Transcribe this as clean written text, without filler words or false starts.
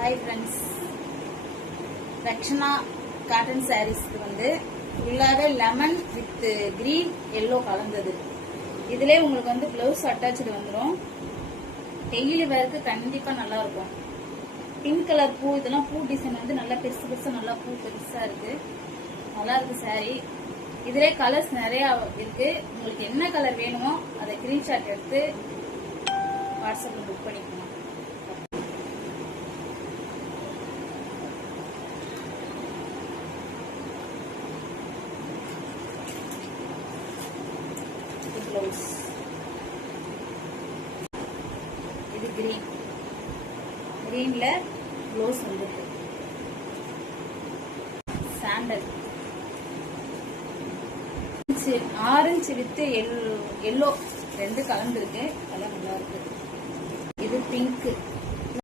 Hi friends, Rakshana cotton sarees வந்து ஃபுல்லாவே lemon with green yellow கலந்தது. இதுலயே உங்களுக்கு வந்து ப்ளவுஸ் அட்டாச்டு வந்துடும். டெய்லி வேருக்கு கண்டிப்பா நல்லா இருக்கும். பிங்க் கலர் பூ, இதெல்லாம் பூ டிசைன் வந்து நல்லா பெருசு பெருசா நல்லா பூ பெருசா இருக்கு. நல்லா இருக்கு சாரி. இதுல கலர்ஸ் நிறைய இருக்கு. உங்களுக்கு என்ன கலர் வேணுமோ அதை ஸ்கிரீன்ஷாட் எடுத்து வாட்ஸ்அப்ல புக் பண்ணிக்கோங்க. ப்ளவுஸ் இது கிரீன்ல ப்ளவுஸ் வந்துருக்கு. சாண்டல் ஆரஞ்சு வித் எல்லோ ரெண்டு கலந்துருக்கு. அதெல்லாம் நல்லா இருக்கு. இது பிங்க்.